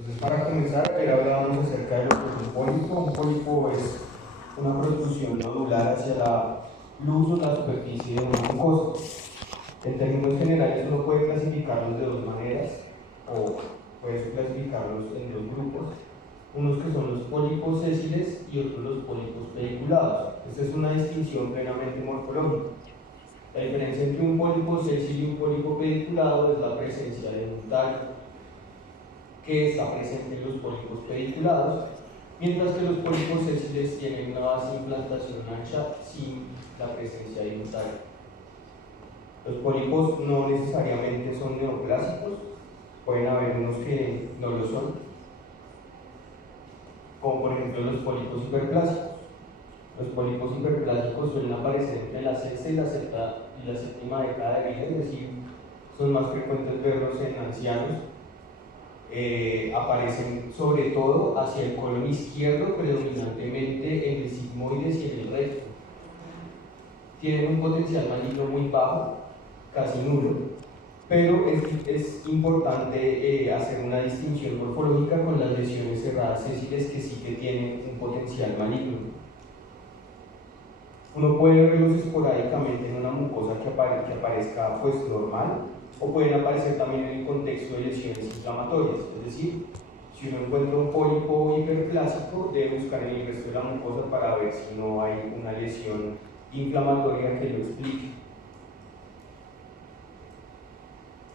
Entonces, para comenzar, ayer hablábamos acerca de lo que es un pólipo. Un pólipo es una protrusión nodular hacia la luz o la superficie de una mucosa. En términos generales, uno puede clasificarlos de dos maneras, o puede clasificarlos en dos grupos. Unos que son los pólipos sésiles y otros los pólipos pediculados. Esta es una distinción plenamente morfológica. La diferencia entre un pólipo sésil y un pólipo pediculado es la presencia de un tallo, que está presente en los pólipos pediculados, mientras que los pólipos sésiles tienen una base de implantación ancha sin la presencia de un tallo. Los pólipos no necesariamente son neoplásicos, pueden haber unos que no lo son, como por ejemplo los pólipos hiperplásicos. Los pólipos hiperplásicos suelen aparecer entre la sexta y la séptima década de vida, es decir, son más frecuentes verlos en ancianos. Aparecen sobre todo hacia el colon izquierdo, predominantemente en el sigmoides y en el recto. Tienen un potencial maligno muy bajo, casi nulo, pero es importante hacer una distinción morfológica con las lesiones cerradas sésiles que sí que tienen un potencial maligno. Uno puede verlos esporádicamente en una mucosa que aparezca pues normal, o pueden aparecer también en el contexto de lesiones inflamatorias. Es decir, si uno encuentra un pólipo hiperplásico, debe buscar en el resto de la mucosa para ver si no hay una lesión inflamatoria que lo explique.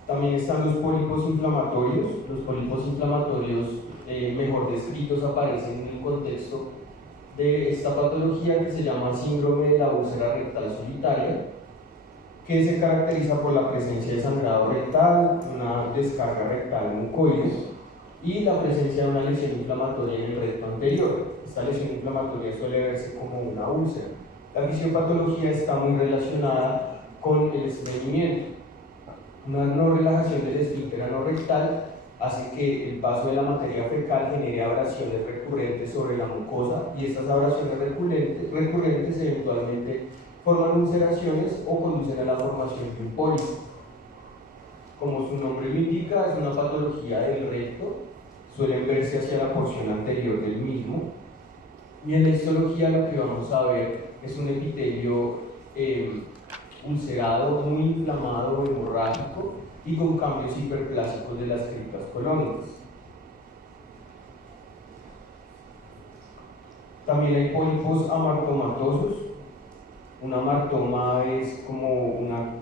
También están los pólipos inflamatorios. Los pólipos inflamatorios mejor descritos aparecen en el contexto de esta patología que se llama síndrome de la úlcera rectal solitaria, que se caracteriza por la presencia de sangrado rectal, una descarga rectal mucoide y la presencia de una lesión inflamatoria en el recto anterior. Esta lesión inflamatoria suele verse como una úlcera. La fisiopatología está muy relacionada con el estreñimiento. Una no relajación del esfínter anorrectal hace que el paso de la materia fecal genere abrasiones recurrentes sobre la mucosa, y estas abrasiones recurrentes eventualmente forman ulceraciones o conducen a la formación de un pólipo. Como su nombre lo indica, es una patología del recto, suelen verse hacia la porción anterior del mismo, y en la histología lo que vamos a ver es un epitelio ulcerado, muy inflamado, hemorrágico y con cambios hiperplásicos de las criptas colónicas. También hay pólipos amartomatosos. Un amartoma es como una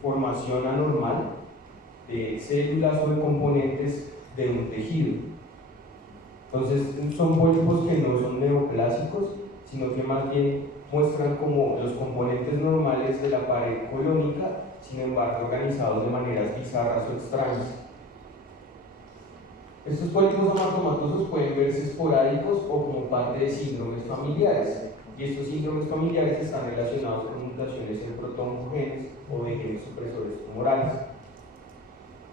formación anormal de células o de componentes de un tejido. Entonces, son pólipos que no son neoplásicos, sino que más bien muestran como los componentes normales de la pared colónica, sin embargo organizados de maneras bizarras o extrañas. Estos pólipos amartomatosos pueden verse esporádicos o como parte de síndromes familiares, y estos síndromes familiares están relacionados con mutaciones en protoncogenes o de genes supresores tumorales.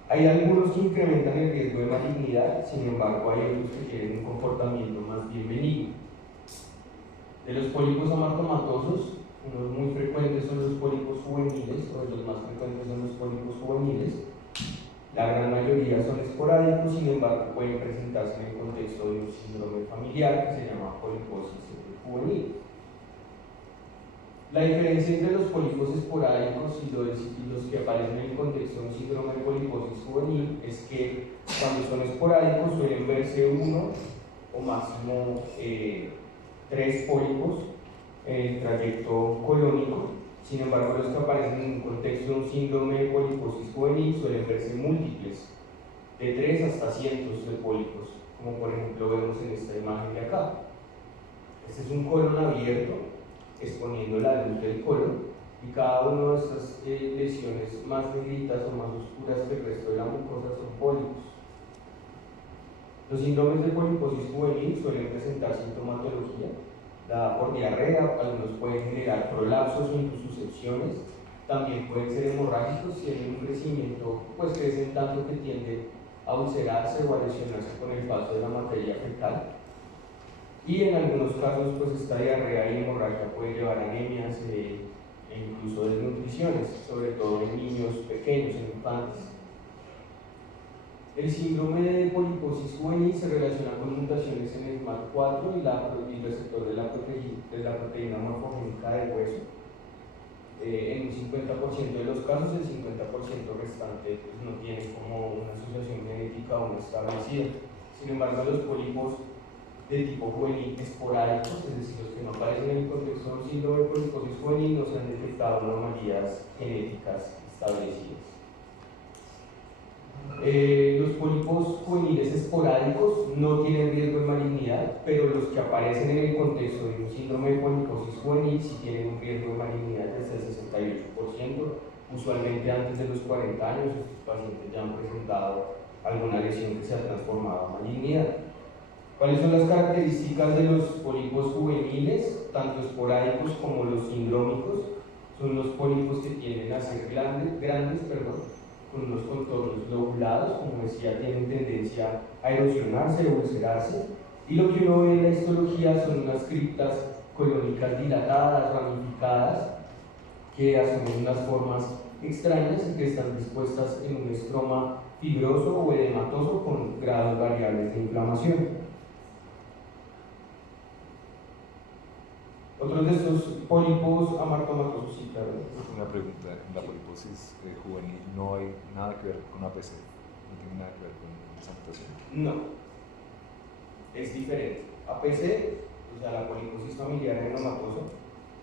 Hay algunos que incrementan el riesgo de malignidad, sin embargo hay otros que tienen un comportamiento más bien benigno. De los pólipos amartomatosos, unos muy frecuentes son los pólipos juveniles, o de los más frecuentes son los pólipos juveniles. La gran mayoría son esporádicos, sin embargo pueden presentarse en el contexto de un síndrome familiar que se llama poliposis juvenil. La diferencia entre los pólipos esporádicos y los que aparecen en el contexto de un síndrome de poliposis juvenil es que cuando son esporádicos suelen verse uno o máximo 3 pólipos en el trayecto colónico. Sin embargo, los que aparecen en un contexto de un síndrome de poliposis juvenil suelen verse múltiples, de 3 hasta cientos de pólipos, como por ejemplo vemos en esta imagen de acá. Este es un colon abierto, exponiendo la luz del colon, y cada una de estas lesiones más negritas o más oscuras que el resto de la mucosa son pólipos. Los síndromes de poliposis juvenil suelen presentar sintomatología dada por diarrea, algunos pueden generar prolapsos o intussuscepciones, también pueden ser hemorrágicos si hay un crecimiento, pues crecen tanto que tienden a ulcerarse o a lesionarse con el paso de la materia fecal. Y en algunos casos, pues esta diarrea y hemorragia puede llevar a anemias e incluso desnutriciones, sobre todo en niños pequeños, en infantes. El síndrome de poliposis juvenil se relaciona con mutaciones en el SMAD4 y el receptor de la proteína morfogénica del hueso. En un 50% de los casos, el 50% restante pues, no tiene como una asociación genética aún establecida. Sin embargo, los pólipos de tipo juvenil esporádicos, es decir, los que no aparecen en el contexto de un síndrome de poliposis juvenil, no se han detectado anomalías genéticas establecidas. Los pólipos juveniles esporádicos no tienen riesgo de malignidad, pero los que aparecen en el contexto de un síndrome de poliposis juvenil sí tienen un riesgo de malignidad de hasta el 68%, usualmente antes de los 40 años. Estos pacientes ya han presentado alguna lesión que se ha transformado en malignidad. ¿Cuáles son las características de los pólipos juveniles, tanto esporádicos como los sindrómicos? Son los pólipos que tienden a ser grandes, con unos contornos lobulados, como decía, tienen tendencia a erosionarse o ulcerarse, y lo que uno ve en la histología son unas criptas colónicas dilatadas, ramificadas, que asumen unas formas extrañas y que están dispuestas en un estroma fibroso o edematoso con grados variables de inflamación. Otros de estos pólipos amartomatosos, sí, claro. Una pregunta, en la poliposis juvenil no hay nada que ver con APC, no tiene nada que ver con esa mutación. No, es diferente. APC, o sea, la poliposis familiar adenomatosa,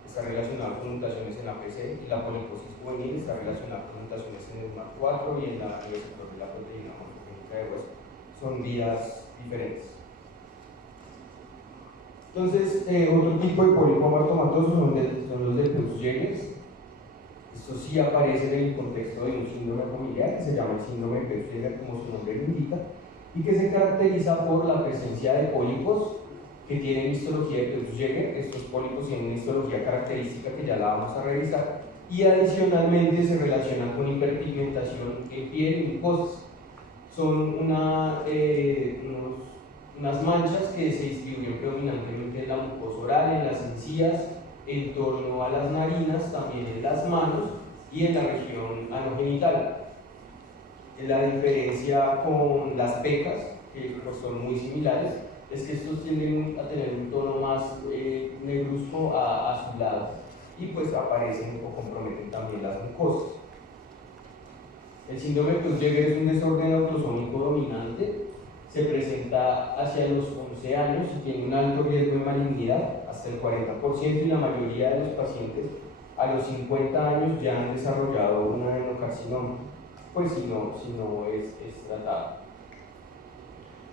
está relacionada con mutaciones en APC, y la poliposis juvenil está relacionada con mutaciones en el SMAD4 y en el receptor de la proteína morfogénica de hueso. Son vías diferentes. Entonces, otro tipo de pólipo amartomatoso son los de Peutz-Jeghers. Estos sí aparecen en el contexto de un síndrome familiar que se llama el síndrome de Peutz-Jeghers, como su nombre lo indica, y que se caracteriza por la presencia de pólipos que tienen histología de Peutz-Jeghers. Estos pólipos tienen una histología característica que ya la vamos a revisar, y adicionalmente se relacionan con hiperpigmentación en piel y mucosas. Son unas manchas que se distribuyen predominantemente en la mucosa oral, en las encías, en torno a las narinas, también en las manos y en la región anogenital. La diferencia con las pecas, que pues, son muy similares, es que estos tienden a tener un tono más negruzco a azulado y pues aparecen o comprometen también las mucosas. El síndrome de Peutz-Jeghers es un desorden autosómico dominante, se presenta hacia los 11 años y tiene un alto riesgo de malignidad, hasta el 40%, y la mayoría de los pacientes a los 50 años ya han desarrollado un adenocarcinoma, pues si no es tratado.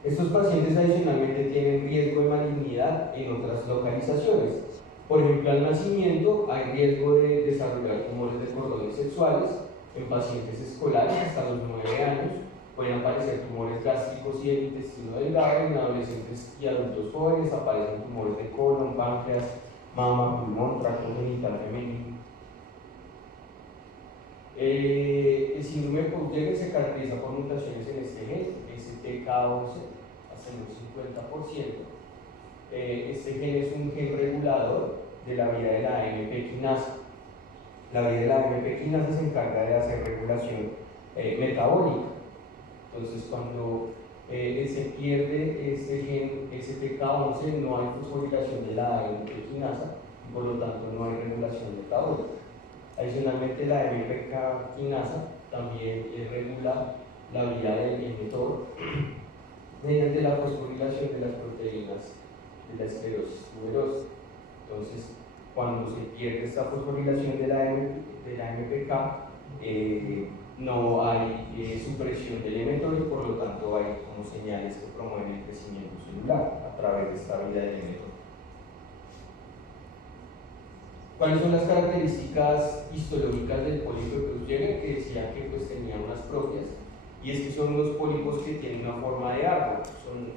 Estos pacientes adicionalmente tienen riesgo de malignidad en otras localizaciones. Por ejemplo, al nacimiento hay riesgo de desarrollar tumores de cordones sexuales. En pacientes escolares hasta los 9 años pueden aparecer tumores gástricos y del intestino delgado. En adolescentes y adultos jóvenes aparecen tumores de colon, páncreas, mama, pulmón, tracto genital femenino. El síndrome de Peutz-Jeghers se caracteriza por mutaciones en este gen, STK11, hasta un 50%. Este gen es un gen regulador de la vía de la AMP quinasa. La vía de la AMP quinasa se encarga de hacer regulación metabólica. Entonces, cuando se pierde este gen STK11, no hay fosforilación de la AMP quinasa y por lo tanto no hay regulación metabólica. Adicionalmente, la AMP quinasa también regula la vía del mTOR mediante la fosforilación de las proteínas de la esclerosis tuberosa. Entonces, cuando se pierde esta fosforilación de la AMPK, no hay supresión del mTOR y por lo tanto hay como señales que promueven el crecimiento celular a través de esta vía del mTOR. ¿Cuáles son las características histológicas del pólipo de Peutz-Jeghers? Que decía que pues, tenía unas propias, y es que son unos pólipos que tienen una forma de árbol. Son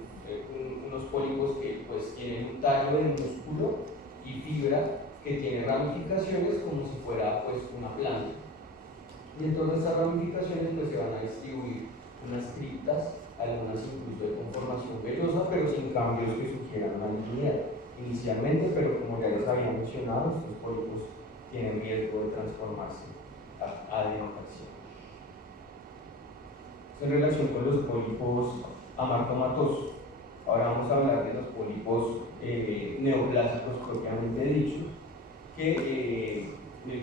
unos pólipos que pues, tienen un tallo de músculo y fibra que tiene ramificaciones como si fuera pues, una planta. Y en todas estas ramificaciones pues, se van a distribuir unas criptas, algunas incluso de conformación vellosa, pero sin cambios que sugieran malignidad inicialmente, pero como ya les había mencionado, estos pólipos tienen riesgo de transformarse a adenocarcinoma. en relación con los pólipos amartomatosos. Ahora vamos a hablar de los pólipos neoplásicos propiamente dichos, que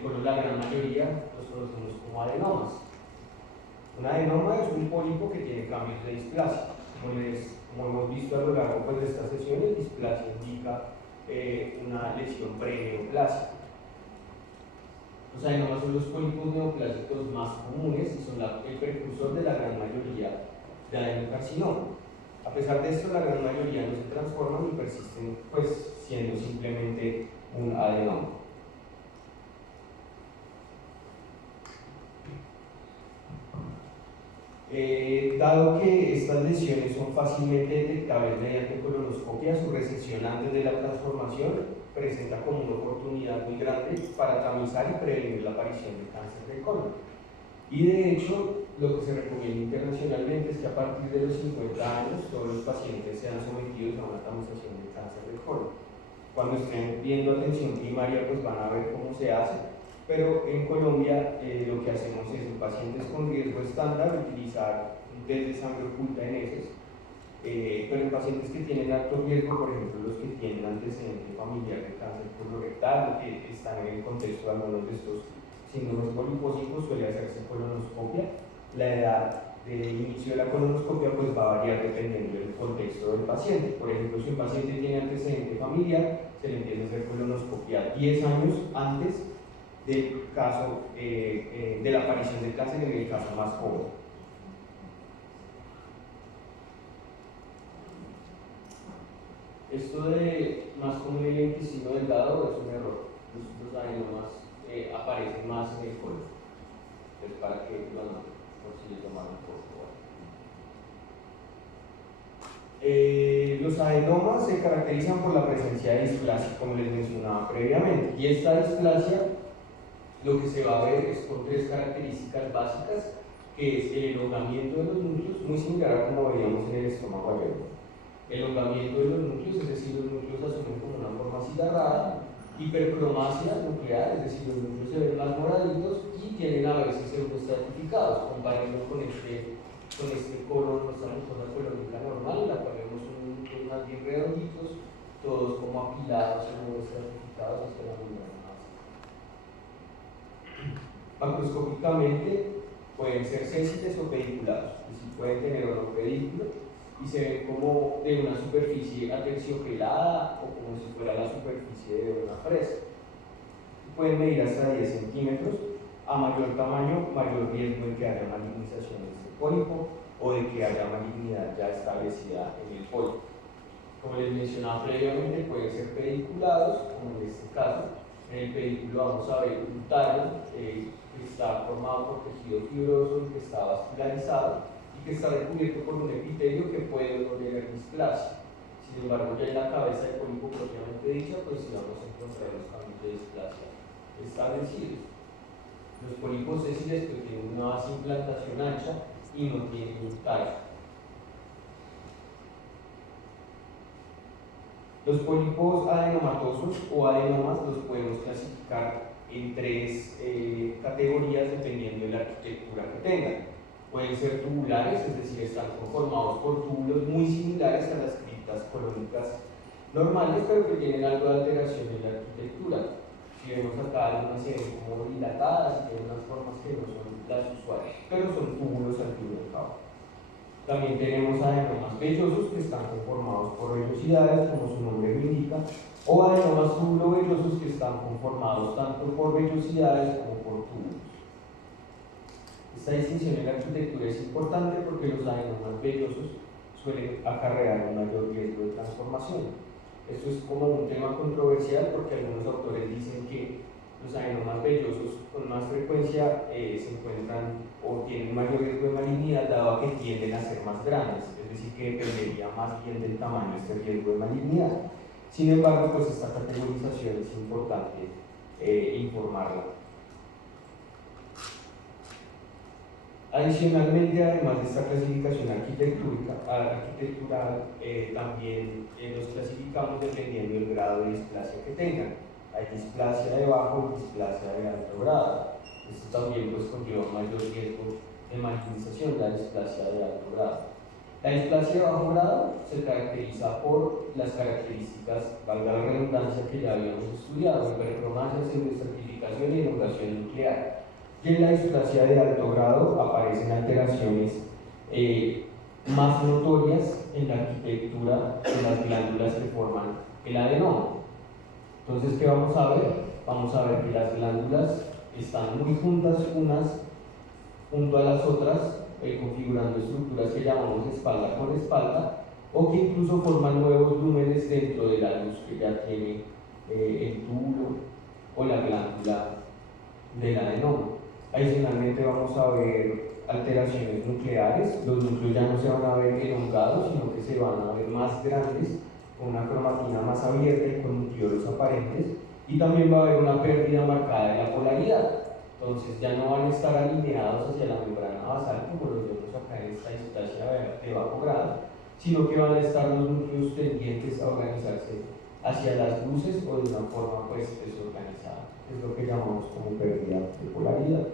con la gran mayoría los conocemos como adenomas. Un adenoma es un pólipo que tiene cambios de displasia. Como hemos visto a lo largo pues, de estas sesiones, displasia indica una lesión preneoplásica. Los adenomas son los pólipos neoplásicos más comunes y son el precursor de la gran mayoría de adenocarcinoma. A pesar de esto, la gran mayoría no se transforman y persisten pues, siendo simplemente un adenoma. Dado que estas lesiones son fácilmente detectables mediante colonoscopia, su resección antes de la transformación presenta como una oportunidad muy grande para tamizar y prevenir la aparición de cáncer de colon. Y de hecho, lo que se recomienda internacionalmente es que a partir de los 50 años todos los pacientes sean sometidos a una tamización de cáncer de colon. Cuando estén viendo atención primaria, pues van a ver cómo se hace, pero en Colombia lo que hacemos es en pacientes con riesgo estándar utilizar un test de sangre oculta en heces, pero en pacientes que tienen alto riesgo, por ejemplo los que tienen antecedente familiar de cáncer colorectal, que están en el contexto de algunos de estos síndromes polipósicos, suele hacerse colonoscopia. La edad de inicio de la colonoscopia pues va a variar dependiendo del contexto del paciente. Por ejemplo, si un paciente tiene antecedente familiar, se le empieza a hacer colonoscopia 10 años antes del caso de la aparición del cáncer en el caso más joven. Esto de más común en el intestino delgado es un error. Los adenomas aparecen más en el colon. Entonces, para que lo anoten, por si le tomaron un poco. Los adenomas se caracterizan por la presencia de displasia, como les mencionaba previamente. Y esta displasia, lo que se va a ver es con tres características básicas, que es el elongamiento de los núcleos, muy similar a como veíamos en el estómago abierto. Elongamiento de los núcleos, es decir, los núcleos asumen como una forma cigarrada, hipercromasia nuclear, es decir, los núcleos se ven más moraditos y tienen a veces pseudoestratificados. Comparémoslo con este colon, nuestra mucosa colónica normal, en la cual vemos unos núcleos más bien redonditos, todos como apilados, pseudoestratificados hacia la membrana básica. Macroscópicamente pueden ser sésiles o pediculados, es decir, pueden tener o no pedículo, y se ven como de una superficie aterciopelada o como si fuera la superficie de una fresa. Pueden medir hasta 10 centímetros. A mayor tamaño, mayor riesgo de que haya malignización de este pólipo o de que haya malignidad ya establecida en el pólipo. Como les mencionaba previamente, pueden ser pediculados, como en este caso. En el pedículo vamos a ver un tallo que está formado por tejido fibroso, que está vascularizado y que está recubierto por un epitelio que puede no tener displasia. Sin embargo, ya en la cabeza del pólipo propiamente dicha, pues sí vamos a encontrar los cambios de displasia establecidos. Los pólipos sésiles pues, tienen una base de implantación ancha y no tienen un tallo. Los pólipos adenomatosos o adenomas los podemos clasificar en tres categorías dependiendo de la arquitectura que tengan. Pueden ser tubulares, es decir, están conformados por túbulos muy similares a las criptas colónicas normales, pero que tienen algo de alteración en la arquitectura. Si vemos acá, algunas se ven como dilatadas y tienen unas formas que no son las usuales, pero son túbulos al fin y al cabo. También tenemos adenomas vellosos que están conformados por vellosidades, como su nombre lo indica, o adenomas tubulovellosos que están conformados tanto por vellosidades como por túbulos. Esta distinción en la arquitectura es importante porque los adenomas vellosos suelen acarrear un mayor riesgo de transformación. Esto es como un tema controversial porque algunos autores dicen que los adenomas vellosos con más frecuencia se encuentran o tienen mayor riesgo de malignidad dado a que tienden a ser más grandes, es decir, que dependería más bien del tamaño de este riesgo de malignidad. Sin embargo, pues esta categorización es importante informarla. Adicionalmente, además de esta clasificación arquitectural, también los clasificamos dependiendo del grado de displasia que tengan. Hay displasia de bajo y displasia de alto grado. Esto también pues, conlleva mayor riesgo de malignización, la displasia de alto grado. La displasia de bajo grado se caracteriza por las características, valga la redundancia, que ya habíamos estudiado: hipercromasia, pseudoestratificación y elongación nuclear. Y en la displasia de alto grado aparecen alteraciones más notorias en la arquitectura de las glándulas que forman el adenoma. Entonces, ¿qué vamos a ver? Vamos a ver que las glándulas están muy juntas unas junto a las otras, configurando estructuras que llamamos espalda con espalda, o que incluso forman nuevos lúmenes dentro de la luz que ya tiene el túbulo o la glándula del adenoma. Adicionalmente vamos a ver alteraciones nucleares. Los núcleos ya no se van a ver elongados, sino que se van a ver más grandes, con una cromatina más abierta y con nucleolos aparentes, y también va a haber una pérdida marcada de la polaridad. Entonces ya no van a estar alineados hacia la membrana basal como los vemos acá en esta displasia de bajo grado, sino que van a estar los núcleos tendientes a organizarse hacia las luces o de una forma pues desorganizada. Es lo que llamamos como pérdida de polaridad.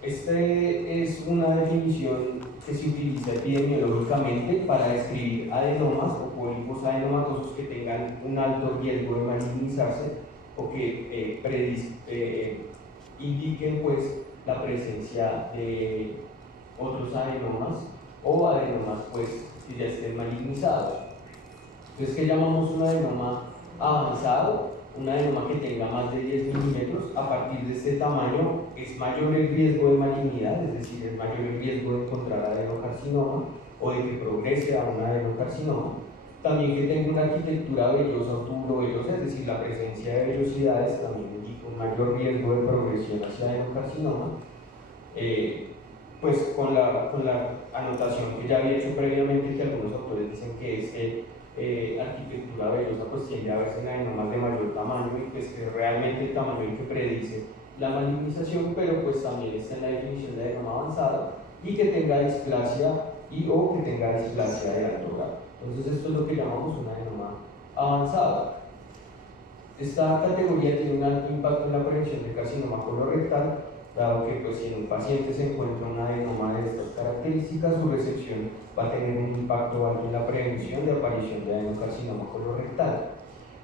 Esta es una definición que se utiliza epidemiológicamente para describir adenomas o pólipos adenomatosos que tengan un alto riesgo de malignizarse o que indiquen pues la presencia de otros adenomas o adenomas pues que ya estén malignizados. Entonces, ¿qué llamamos un adenoma avanzado? Un adenoma que tenga más de 10 milímetros. A partir de este tamaño es mayor el riesgo de malignidad, es decir, es mayor el riesgo de encontrar adenocarcinoma o de que progrese a un adenocarcinoma. También que tenga una arquitectura vellosa o tubulo-vellosa, es decir, la presencia de vellosidades también indica un mayor riesgo de progresión hacia adenocarcinoma. Pues con la anotación que ya había hecho previamente, que algunos autores dicen que es arquitectura vellosa, pues tiende a verse en adenomas de mayor tamaño y pues que realmente el tamaño el que predice la malignización, pero pues también está en la definición de adenoma avanzado y que tenga displasia o que tenga displasia de alto grado. Entonces esto es lo que llamamos un adenoma avanzado. Esta categoría tiene un alto impacto en la prevención de carcinoma colorectal, dado que pues, si en un paciente se encuentra un adenoma de estas características, su resección va a tener un impacto alto en la prevención de aparición de adenocarcinoma colorectal.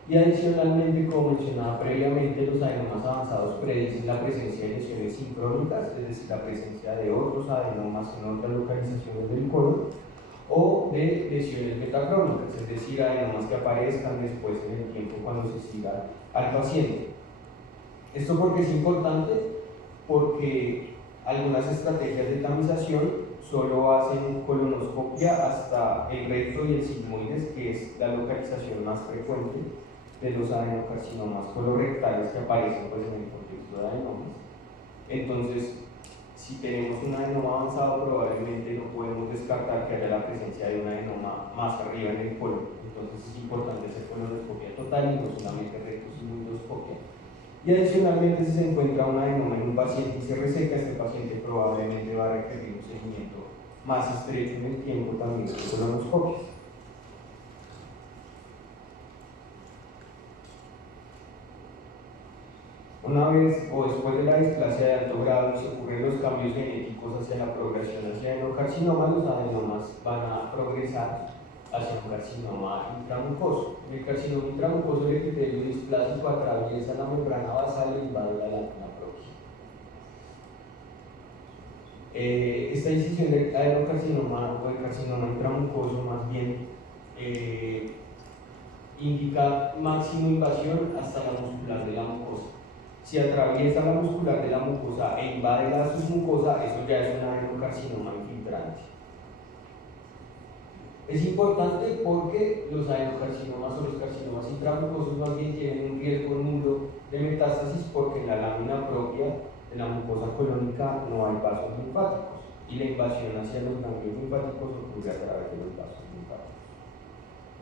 Y adicionalmente, como mencionaba previamente, los adenomas avanzados predicen la presencia de lesiones sincrónicas, es decir, la presencia de otros adenomas en otras localizaciones del colon, o de lesiones metacrónicas, es decir, adenomas que aparezcan después en el tiempo cuando se siga al paciente. ¿Esto por qué es importante? Porque algunas estrategias de tamización solo hacen colonoscopia hasta el recto y el sigmoides, que es la localización más frecuente de los adenocarcinomas colorectales que aparecen pues, en el contexto de adenomas. Entonces, si tenemos un adenoma avanzado, probablemente no podemos descartar que haya la presencia de un adenoma más arriba en el colon. Entonces es importante hacer colonoscopia total y no solamente rectosigmoidoscopia. Y adicionalmente, si se encuentra un adenoma en un paciente y se reseca, este paciente probablemente va a requerir un seguimiento más estrecho en el tiempo también de colonoscopias. Una vez o después de la displasia de alto grado, se ocurren los cambios genéticos hacia la progresión hacia adenocarcinoma, los adenomas van a progresar hacia un carcinoma intramucoso. En el carcinoma intramucoso, el epitelio displásico atraviesa la membrana basal e invade la lámina próxima. Esta incisión de adenocarcinoma o de carcinoma intramucoso más bien indica máxima invasión hasta la muscular de la mucosa. Si atraviesa la muscular de la mucosa e invade la submucosa, eso ya es un adenocarcinoma infiltrante. Es importante porque los adenocarcinomas o los carcinomas intramucosos más bien tienen un riesgo nulo de metástasis, porque en la lámina propia de la mucosa colónica no hay vasos linfáticos y la invasión hacia los ganglios linfáticos ocurre a través de los vasos linfáticos.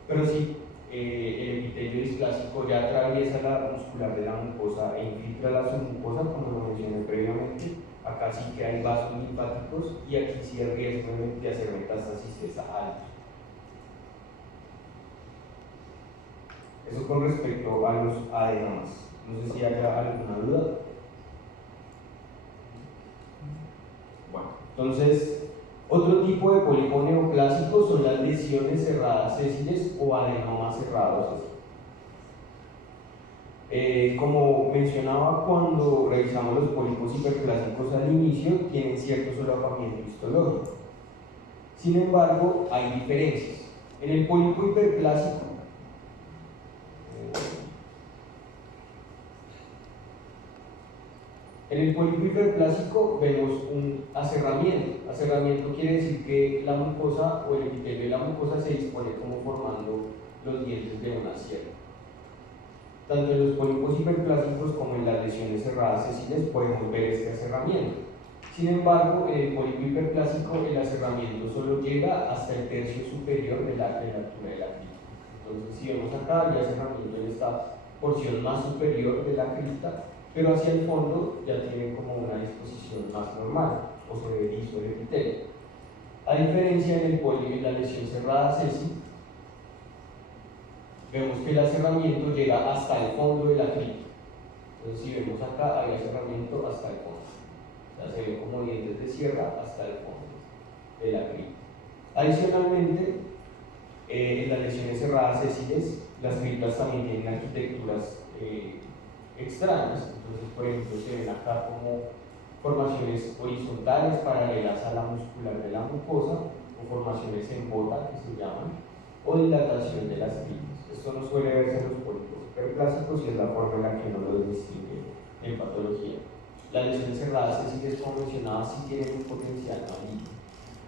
Pero si el epitelio displásico ya atraviesa la muscular de la mucosa e infiltra la submucosa, como lo mencioné previamente, acá sí que hay vasos linfáticos y aquí sí el riesgo de hacer metástasis es alto. Eso con respecto a los adenomas. No sé si haya alguna duda. Bueno, entonces, otro tipo de pólipo neoplásico son las lesiones cerradas sésiles o adenomas cerrados sésiles. Como mencionaba cuando revisamos los pólipos hiperplásicos al inicio, tienen cierto solapamiento histológico. Sin embargo, hay diferencias. En el pólipo hiperplásico, vemos un aserramiento. Aserramiento quiere decir que la mucosa o el epitelio de la mucosa se dispone como formando los dientes de una sierra. Tanto en los pólipos hiperplásicos como en las lesiones cerradas sésiles podemos ver este aserramiento. Sin embargo, en el pólipo hiperplásico el aserramiento solo llega hasta el tercio superior de la altura de la crista. Entonces, si vemos acá, el aserramiento en esta porción más superior de la crista, pero hacia el fondo ya tiene como una disposición más normal, o se ve liso el epitelio. A diferencia en el pólipo y la lesión cerrada sésil, vemos que el aserramiento llega hasta el fondo de la crista. Entonces, si vemos acá, hay aserramiento hasta el fondo. O sea, se ven como dientes de sierra hasta el fondo de la crista. Adicionalmente, en las lesiones cerradas sésiles, las cristas también tienen arquitecturas extrañas. Entonces, por ejemplo, se ven acá como formaciones horizontales paralelas a la muscular de la mucosa, o formaciones en bota que se llaman, o dilatación de las cristas. Esto no suele verse en los pólipos hiperplásicos y es la forma en la que uno los distingue en patología. Las lesiones cerradas sésiles, como mencionaba, sí tienen un potencial maligno,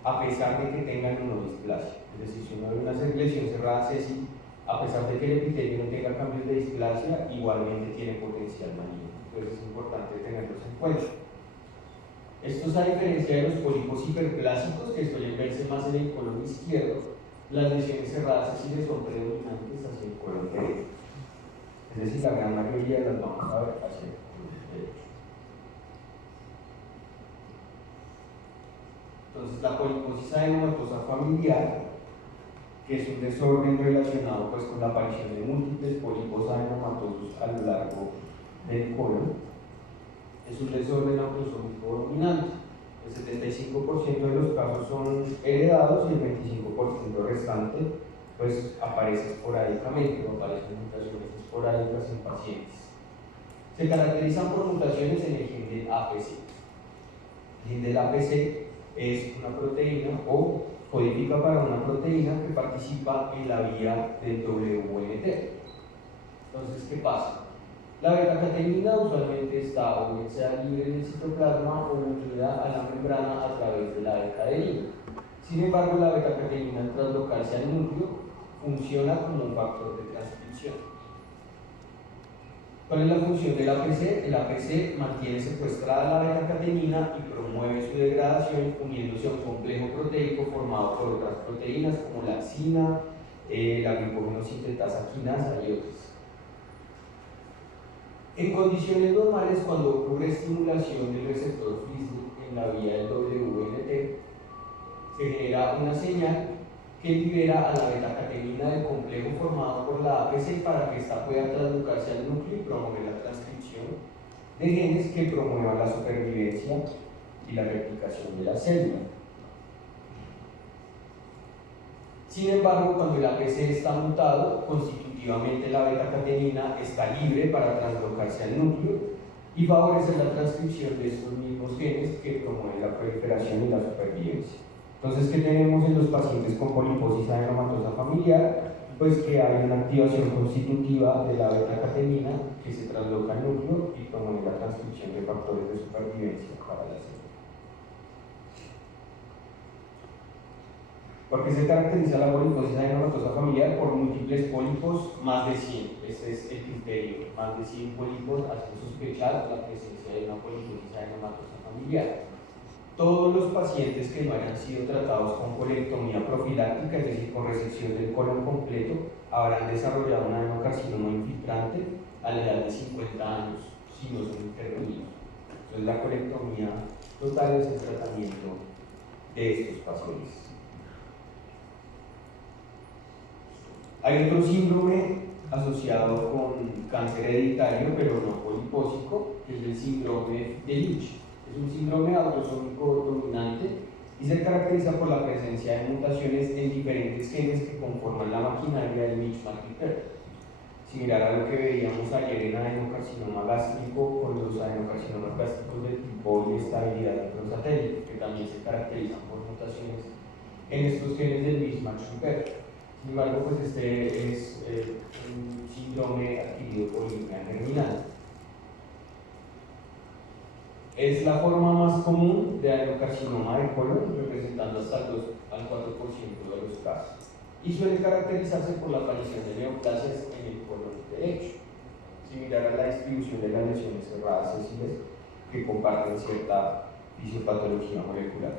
a pesar de que tengan una displasia. Es decir, si uno ve una lesión cerrada sésil, a pesar de que el epitelio no tenga cambios de displasia, igualmente tiene potencial maligno. Entonces es importante tenerlos en cuenta. Esto es a diferencia de los pólipos hiperplásicos, que suelen verse más en el colon izquierdo. Las lesiones cerradas sésiles son predominantes hacia el colon derecho. Es decir, la gran mayoría las vamos a ver hacia el colon derecho. Entonces, la poliposis adenomatosa familiar, que es un desorden relacionado pues, con la aparición de múltiples pólipos adenomatosos a lo largo del colon, es un desorden autosómico dominante. El 75% de los casos son heredados y el 25% restante pues, aparece esporádicamente o aparecen mutaciones esporádicas en pacientes. Se caracterizan por mutaciones en el gen del APC. El gen del APC es una proteína o codifica para una proteína que participa en la vía del WNT. Entonces, ¿qué pasa? La beta-catenina usualmente está o bien sea libre en el citoplasma o unida a la membrana a través de la beta-adenina. Sin embargo, la beta-catenina al traslocarse al núcleo funciona como un factor de transcripción. ¿Cuál es la función del APC? El APC mantiene secuestrada la beta-catenina y promueve su degradación uniéndose a un complejo proteico formado por otras proteínas como la axina, la glucogenosintetasa quinasa y otras. En condiciones normales, cuando ocurre estimulación del receptor FLISD en la vía del WNT, se genera una señal que libera a la beta-catenina del complejo formado por la APC para que ésta pueda traslocarse al núcleo y promover la transcripción de genes que promuevan la supervivencia y la replicación de la célula. Sin embargo, cuando el APC está mutado, constitutivamente la beta-catenina está libre para traslocarse al núcleo y favorecer la transcripción de estos mismos genes que promueven la proliferación y la supervivencia. Entonces, ¿qué tenemos en los pacientes con poliposis adenomatosa familiar? Pues que hay una activación constitutiva de la beta-catenina que se trasloca al núcleo y promueve la transcripción de factores de supervivencia para la célula. ¿Por qué se caracteriza la poliposis adenomatosa familiar? Por múltiples pólipos, más de 100. Este es el criterio. Más de 100 pólipos hacen sospechar la presencia de una poliposis adenomatosa familiar. Todos los pacientes que no hayan sido tratados con colectomía profiláctica, es decir, con resección del colon completo, habrán desarrollado un adenocarcinoma infiltrante a la edad de 50 años, si no son intervenidos. Entonces, la colectomía total es el tratamiento de estos pacientes. Hay otro síndrome asociado con cáncer hereditario, pero no polipósico, que es el síndrome de Lynch. Es un síndrome autosómico dominante y se caracteriza por la presencia de mutaciones en diferentes genes que conforman la maquinaria del Mishmash-Repair, similar a lo que veíamos ayer en adenocarcinoma gástrico con los adenocarcinomas gástricos del tipo y estabilidad microsatélite, que también se caracterizan por mutaciones en estos genes del Mishmash-Repair. Sin embargo, pues este es un síndrome adquirido por línea germinal. Es la forma más común de adenocarcinoma de colon, representando hasta el 2 al 4% de los casos, y suele caracterizarse por la aparición de neoplasias en el colon derecho, similar a la distribución de las lesiones cerradas sésiles que comparten cierta fisiopatología molecular.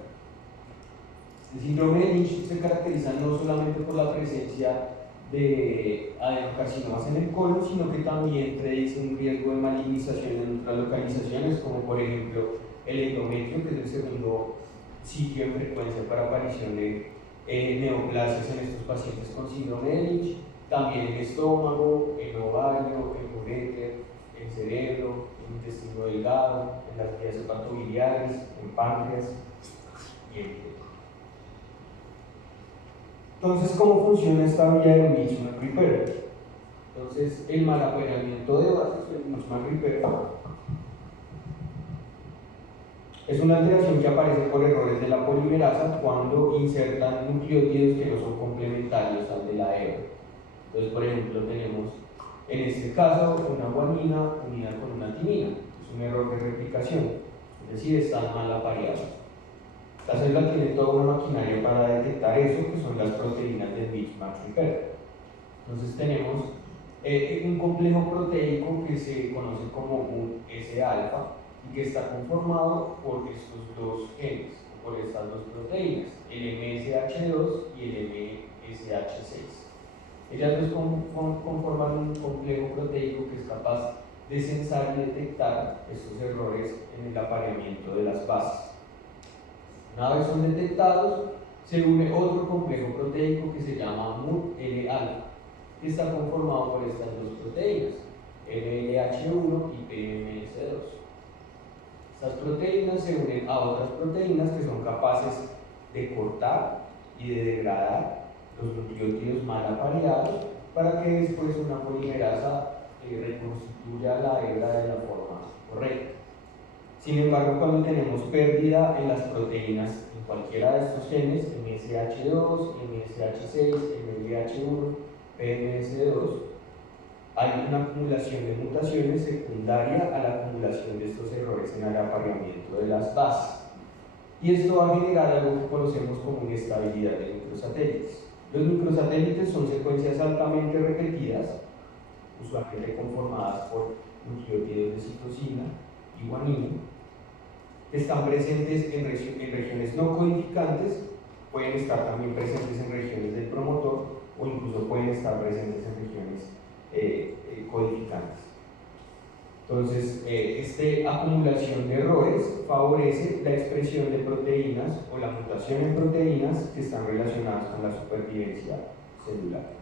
El síndrome de Lynch se caracteriza no solamente por la presencia de adenocarcinomas en el colon, sino que también predice un riesgo de malignización en otras localizaciones, como por ejemplo el endometrio, que es el segundo sitio en frecuencia para aparición de neoplasias en estos pacientes con síndrome de Lynch, también el estómago, el ovario, el uréter, el cerebro, el intestino delgado, en las vías hepatobiliares, en páncreas y el hígado. Entonces, ¿cómo funciona esta vía del Mishmash-Repair? Entonces, el malapoderamiento de bases del Mishmash-Repair es una alteración que aparece por errores de la polimerasa cuando insertan nucleótidos que no son complementarios al de la hebra. Entonces, por ejemplo, tenemos en este caso una guanina unida con una timina. Es un error de replicación, es decir, están mal apareados. La célula tiene toda una maquinaria para detectar eso, que son las proteínas del Mishmash-Repair. Entonces tenemos un complejo proteico que se conoce como un S-alfa y que está conformado por estos dos genes, por estas dos proteínas, el MSH2 y el MSH6. Ellas dos conforman un complejo proteico que es capaz de censar y detectar estos errores en el apareamiento de las bases. Una vez son detectados, se une otro complejo proteico que se llama MUT-L-alfa, que está conformado por estas dos proteínas, LLH1 y PMS2. Estas proteínas se unen a otras proteínas que son capaces de cortar y de degradar los nucleótidos mal apareados para que después una polimerasa reconstituya la hebra de la forma correcta. Sin embargo, cuando tenemos pérdida en las proteínas en cualquiera de estos genes, MSH2, MSH6, MLH1, PMS2, hay una acumulación de mutaciones secundaria a la acumulación de estos errores en el apareamiento de las bases. Y esto va a generar algo que conocemos como inestabilidad de microsatélites. Los microsatélites son secuencias altamente repetidas, usualmente conformadas por nucleótidos de citosina y guanina, que están presentes en regiones no codificantes, pueden estar también presentes en regiones del promotor o incluso pueden estar presentes en regiones codificantes. Entonces, esta acumulación de errores favorece la expresión de proteínas o la mutación en proteínas que están relacionadas con la supervivencia celular.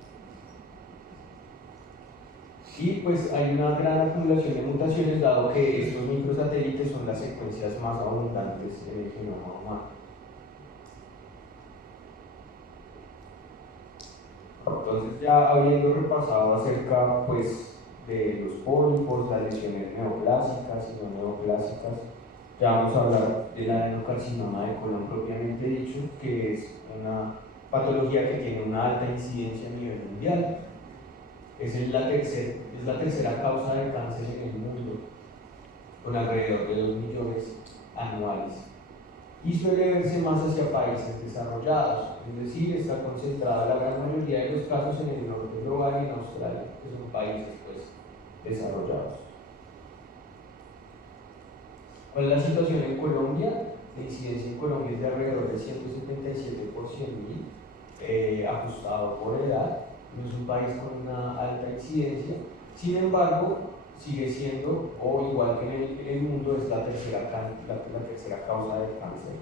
Y pues hay una gran acumulación de mutaciones, dado que estos microsatélites son las secuencias más abundantes en el genoma humano. Entonces, ya habiendo repasado acerca pues, de los pólipos, las lesiones neoplásicas y no neoplásicas, ya vamos a hablar del adenocarcinoma de colon propiamente dicho, que es una patología que tiene una alta incidencia a nivel mundial. Es la tercera causa de cáncer en el mundo, con alrededor de 2 millones anuales. Y suele verse más hacia países desarrollados, es decir, está concentrada la gran mayoría de los casos en el norte global y en Australia, que son países pues, desarrollados. ¿Cuál es la situación en Colombia? La incidencia en Colombia es de alrededor de 177 por 100.000, ajustado por edad. No es un país con una alta incidencia, sin embargo, sigue siendo, o igual que en el mundo, es la tercera causa de cáncer